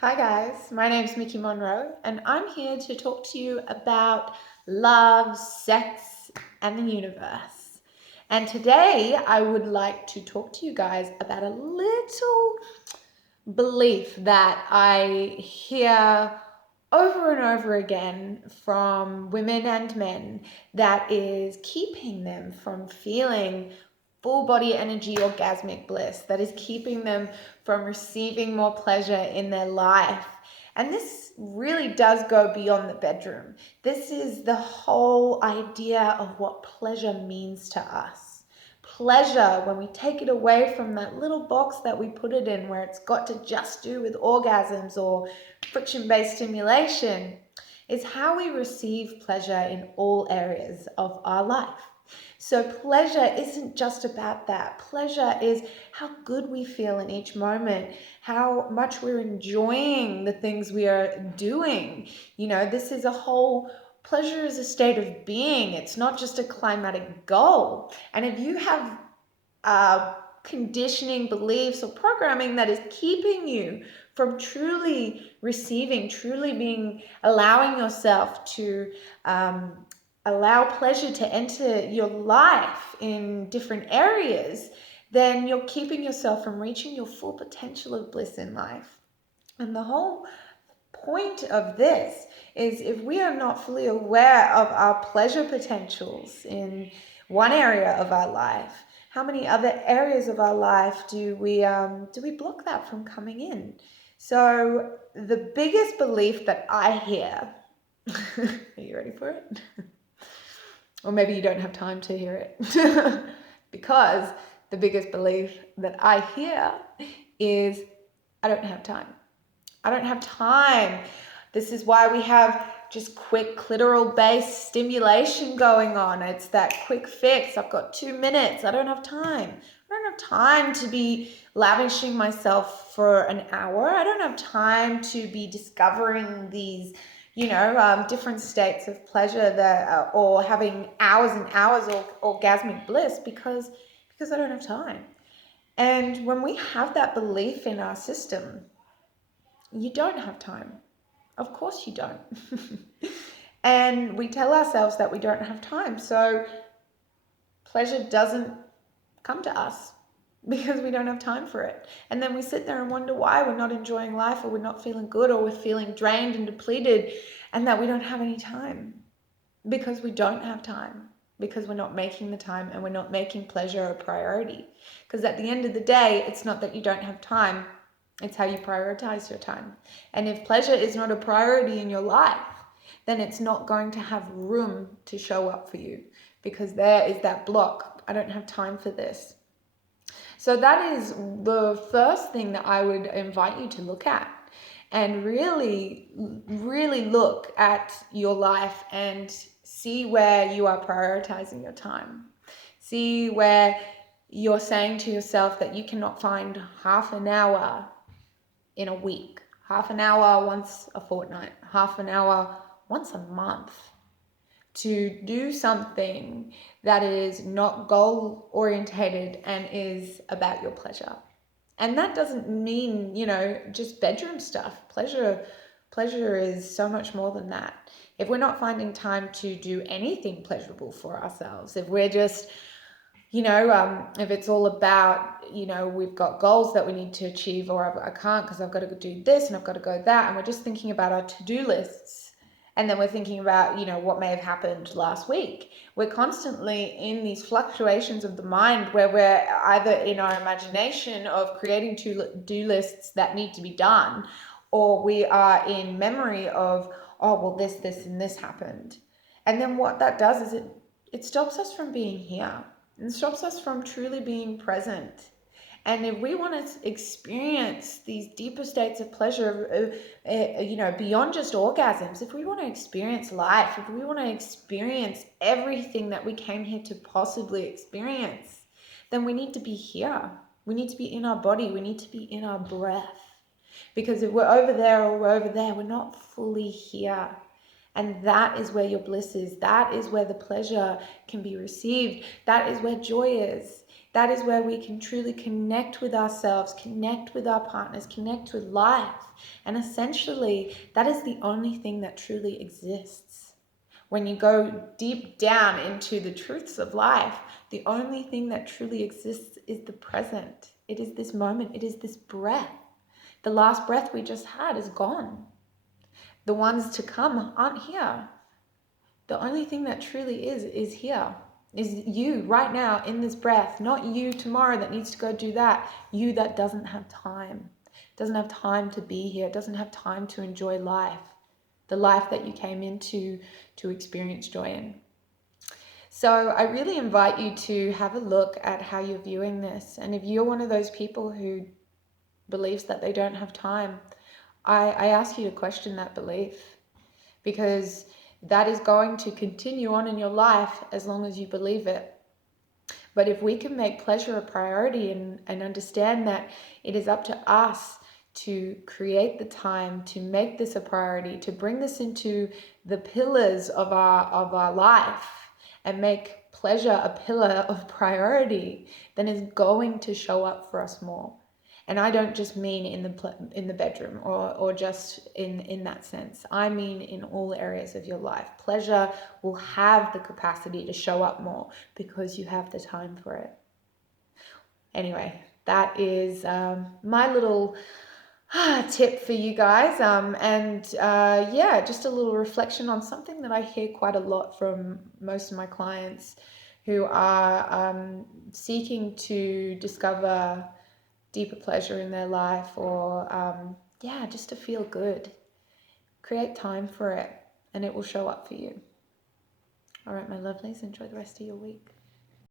Hi guys, my name's Mickie Monroe and I'm here to talk to you about love, sex, and the universe. And today I would like to talk to you guys about a little belief that I hear over and over again from women and men that is keeping them from feeling full body energy orgasmic bliss, that is keeping them from receiving more pleasure in their life. And this really does go beyond the bedroom. This is the whole idea of what pleasure means to us. Pleasure, when we take it away from that little box that we put it in where it's got to just do with orgasms or friction-based stimulation, is how we receive pleasure in all areas of our life. So pleasure isn't just about that. Pleasure is how good we feel in each moment, how much we're enjoying the things we are doing. This is a whole pleasure is a state of being. It's not just a climatic goal. And if you have conditioning, beliefs, or programming that is keeping you from truly receiving, allowing yourself to allow pleasure to enter your life in different areas, then you're keeping yourself from reaching your full potential of bliss in life. And the whole point of this is, if we are not fully aware of our pleasure potentials in one area of our life, how many other areas of our life do we block that from coming in? So the biggest belief that I hear, are you ready for it? Or maybe you don't have time to hear it. Because the biggest belief that I hear is, I don't have time. I don't have time. This is why we have just quick clitoral-based stimulation going on. It's that quick fix. I've got 2 minutes. I don't have time. I don't have time to be lavishing myself for an hour. I don't have time to be discovering these, different states of pleasure that, or having hours and hours of orgasmic bliss because I don't have time. And when we have that belief in our system, you don't have time. Of course you don't. And we tell ourselves that we don't have time. So pleasure doesn't come to us because we don't have time for it. And then we sit there and wonder why we're not enjoying life, or we're not feeling good, or we're feeling drained and depleted, and that we don't have any time because we don't have time. Because we're not making the time, and we're not making pleasure a priority. Because at the end of the day, it's not that you don't have time, it's how you prioritize your time. And if pleasure is not a priority in your life, then it's not going to have room to show up for you, because there is that block. I don't have time for this. So that is the first thing that I would invite you to look at, and really, really look at your life and see where you are prioritizing your time. See where you're saying to yourself that you cannot find half an hour in a week, half an hour once a fortnight, half an hour once a month to do something that is not goal orientated and is about your pleasure. And that doesn't mean, just bedroom stuff. Pleasure is so much more than that. If we're not finding time to do anything pleasurable for ourselves, if we're just, if it's all about, we've got goals that we need to achieve, or I can't because I've got to do this and I've got to go that, and we're just thinking about our to-do lists, and then we're thinking about, what may have happened last week. We're constantly in these fluctuations of the mind where we're either in our imagination of creating to-do lists that need to be done, or we are in memory of, oh, well, this, and this happened. And then what that does is it stops us from being here. It stops us from truly being present. And if we want to experience these deeper states of pleasure, beyond just orgasms, if we want to experience life, if we want to experience everything that we came here to possibly experience, then we need to be here. We need to be in our body. We need to be in our breath. Because if we're over there or we're over there, we're not fully here. And that is where your bliss is. That is where the pleasure can be received. That is where joy is. That is where we can truly connect with ourselves, connect with our partners, connect with life. And essentially, that is the only thing that truly exists. When you go deep down into the truths of life, the only thing that truly exists is the present. It is this moment. It is this breath. The last breath we just had is gone. The ones to come aren't here. The only thing that truly is here. Is you right now in this breath, not you tomorrow that needs to go do that. You that doesn't have time. Doesn't have time to be here. Doesn't have time to enjoy life. The life that you came into to experience joy in. So I really invite you to have a look at how you're viewing this. And if you're one of those people who believes that they don't have time, I ask you to question that belief, because that is going to continue on in your life as long as you believe it. But if we can make pleasure a priority and understand that it is up to us to create the time, to make this a priority, to bring this into the pillars of our life and make pleasure a pillar of priority, then it's going to show up for us more. And I don't just mean in the bedroom or just in that sense. I mean in all areas of your life. Pleasure will have the capacity to show up more because you have the time for it. Anyway, that is my little tip for you guys. Yeah, just a little reflection on something that I hear quite a lot from most of my clients who are seeking to discover deeper pleasure in their life, or just to feel good. Create time for it and it will show up for you. All right, my lovelies, enjoy the rest of your week.